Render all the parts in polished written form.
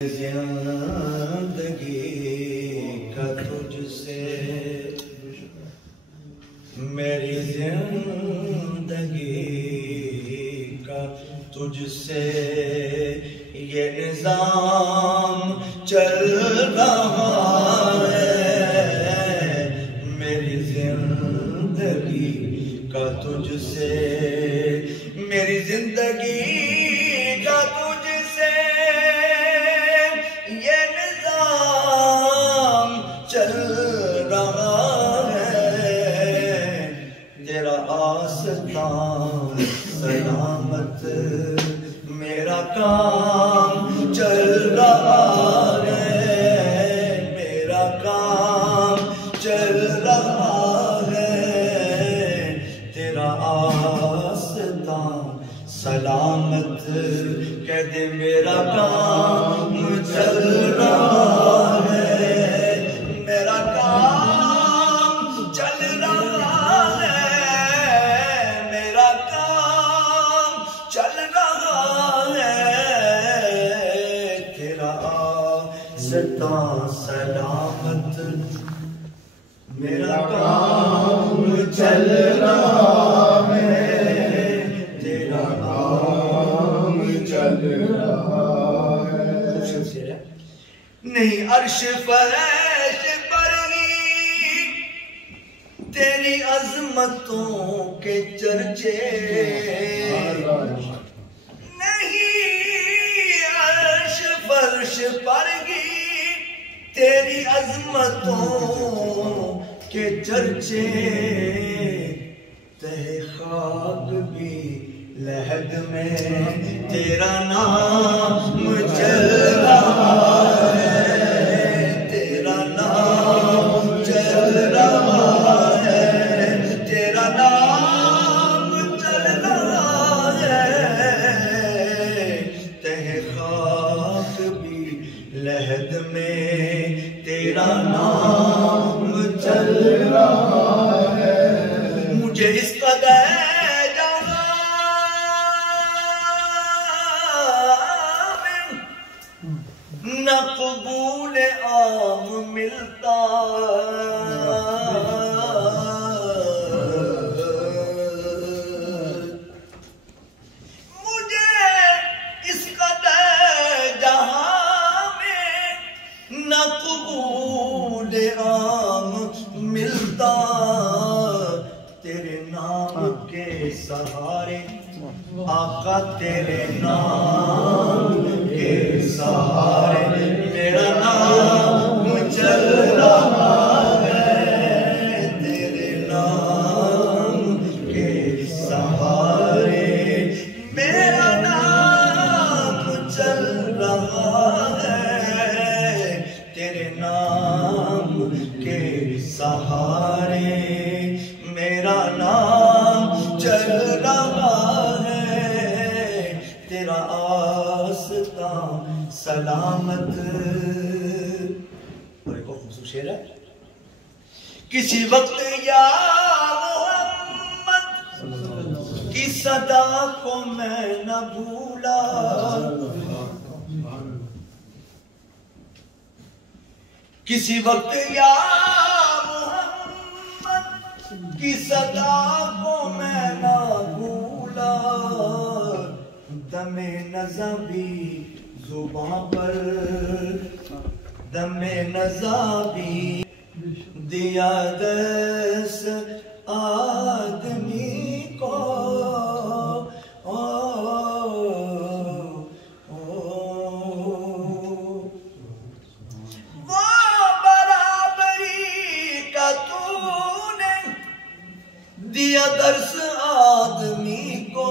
زندگی کا تجھ سے میری زندگی کا تجھ سے یہ نظام چل رہا ہے میری زندگی کا تجھ سے میری زندگی کا تجھ سے یہ نظام چل رہا ہے تیرا آستان سلامت میرا کام چل رہا ہے میرا کام چل رہا ہے تیرا آستان سلامت کہہ دے میرا کام چل رہا ہے میرا کام چل رہا ہے میرا کام چل رہا ہے تیرا آستان سلامت میرا کام چل رہا ہے تیرا کام چل رہا ہے نہیں عرش فرش پر ہی تیری عظمتوں کے چرچے نہیں عرش فرش پر ہی تیری عظمتوں کے چرچے تہ خاک بھی لحد میں تیرا نام چل رہا ہے تیرا نام چل رہا ہے تیرا نام چل رہا ہے تہ خاک بھی لحد میں تیرا نام چل رہا ہے مجھے اس قدر نہ قبول عام ملتا مجھے اس قدر جہاں میں نہ قبول عام ملتا تیرے نام کے سہارے آقا تیرے نام کے سہارے میرا نام چل رہا ہے تیرے نام کے سہارے میرا نام چل رہا ہے تیرے نام کے سہارے میرا نام چل رہا ہے تیرا آستان سلامت اور ایک اور خوبصورت شعر ہے کسی وقت یا محمد کی صدا کو میں نہ بھولا کسی وقت یا محمد کی صدا کو میں نہ بھولا دم نزا بھی زباں پر دم نزا بھی دیا دس آدمی کو وہ برابری کا تو نے دیا درس آدمی کو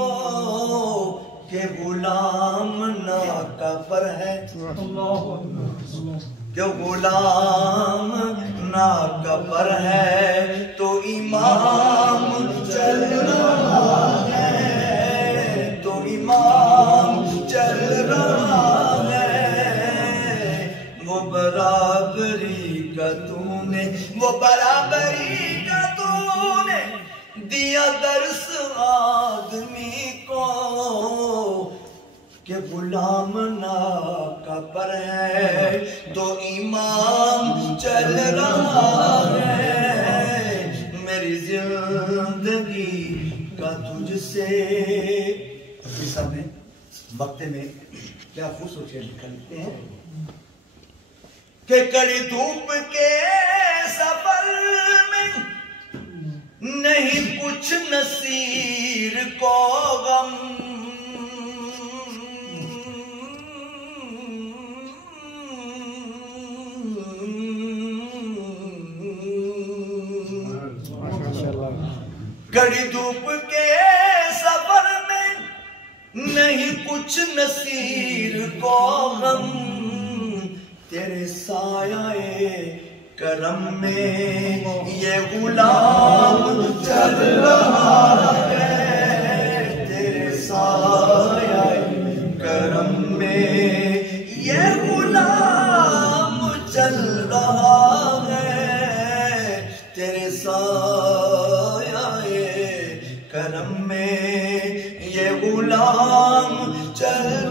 کہ غلام نہ کفر ہے کہ غلام نہ کفر ہے تو امام چل رہا ہے تو امام چل رہا ہے وہ برابری کا تو نے وہ برابری کا تو نے دیا درس آدمی کو کہ غلام نہ پر ہے تو ایمان چل رہا ہے میری زندگی کا تجھ سے. حفیظ صاحب نے وقتے میں کیا خوبصورت شعر لکھتے ہیں کہ کڑی دھوپ کے سفر میں نہیں کچھ نصیر کو غم کڑی دھوپ کے سفر میں نہیں کچھ نصیر کو غم تیرے سایہ کرم میں یہ غلام چل رہا ہے تیرے سایہ کرم میں یہ غلام چل رہا ہے تیرے سایہ کرم میں یہ غلام چل